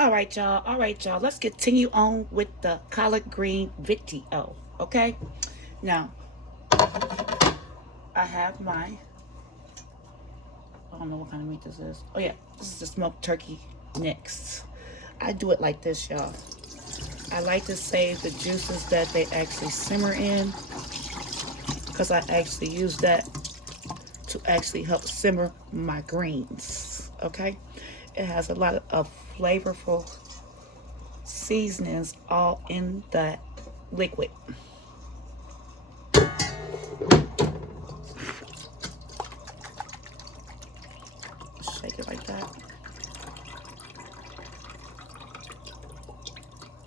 All right, y'all. All right, y'all. Let's continue on with the collard green video. Okay. Now, I have my. I don't know what kind of meat this is. Oh yeah, this is the smoked turkey necks. I do it like this, y'all. I like to save the juices that they actually simmer in, because I actually use that to actually help simmer my greens. Okay. It has a lot of flavorful seasonings all in that liquid. Shake it like that.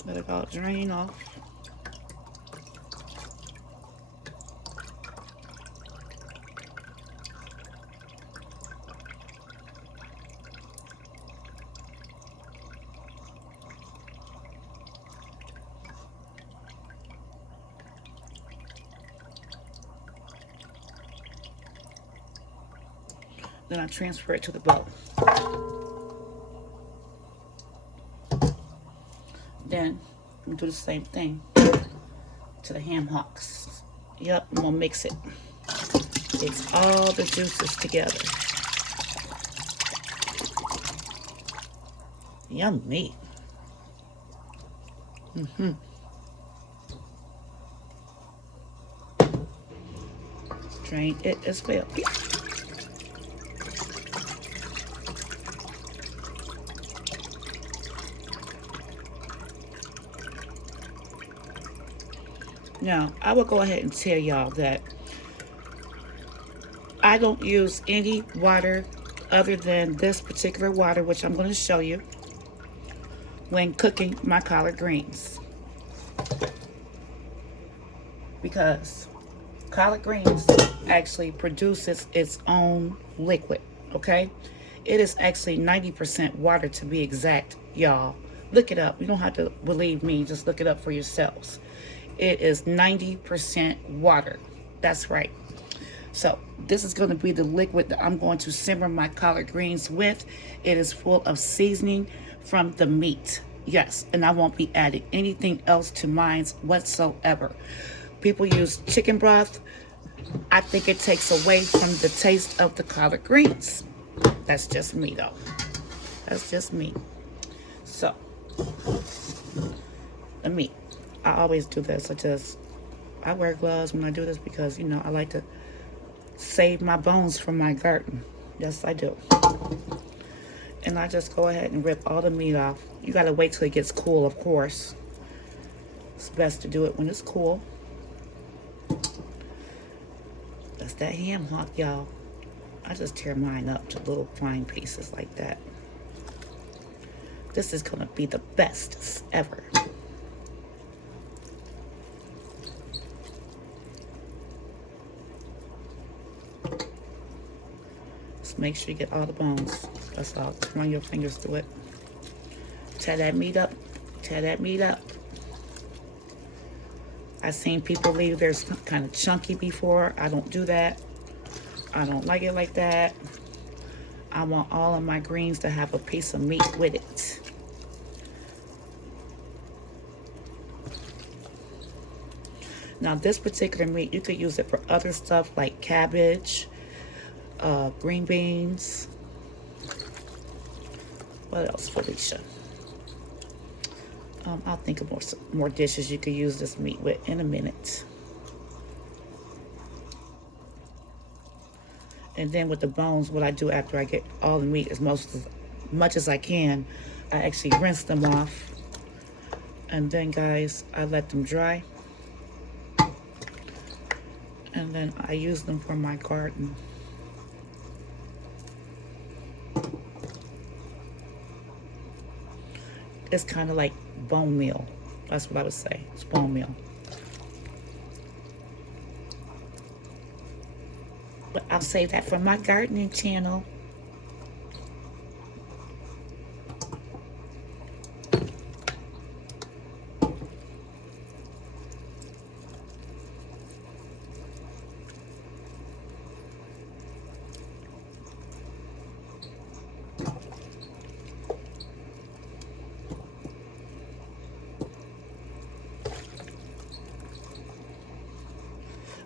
Let it all drain off. Then I transfer it to the bowl. Then I'm gonna do the same thing to the ham hocks. Yep, I'm gonna mix it. It's all the juices together. Yummy. Drain it as well. Now, I will go ahead and tell y'all that I don't use any water other than this particular water, which I'm going to show you when cooking my collard greens. Because collard greens actually produces its own liquid, okay? It is actually 90% water to be exact, y'all. Look it up. You don't have to believe me. Just look it up for yourselves. It is 90% water. That's right. So this is going to be the liquid that I'm going to simmer my collard greens with. It is full of seasoning from the meat. Yes, and I won't be adding anything else to mine whatsoever. People use chicken broth. I think it takes away from the taste of the collard greens. That's just me, though. That's just me. So, the meat. I always do this. I wear gloves when I do this because, I like to save my bones from my garden. Yes, I do. And I just go ahead and rip all the meat off. You got to wait till it gets cool, of course. It's best to do it when it's cool. That's that ham hock, y'all. I just tear mine up to little fine pieces like that. This is going to be the best ever. Just make sure you get all the bones. That's all. Run your fingers through it. Tear that meat up. Tear that meat up. I've seen people leave theirs kind of chunky before. I don't do that. I don't like it like that. I want all of my greens to have a piece of meat with it. Now, this particular meat, you could use it for other stuff like cabbage, green beans. What else, Felicia? I'll think of more dishes you could use this meat with in a minute. And then with the bones, what I do after I get all the meat as much as I can, I actually rinse them off. And then, guys, I let them dry. And then I use them for my garden. It's kind of like bone meal. That's what I would say. It's bone meal. But I'll save that for my gardening channel.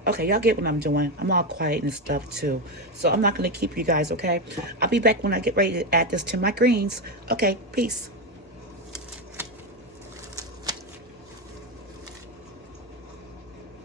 Okay, y'all get what I'm doing. I'm all quiet and stuff too. So I'm not going to keep you guys, okay? I'll be back when I get ready to add this to my greens. Okay, peace.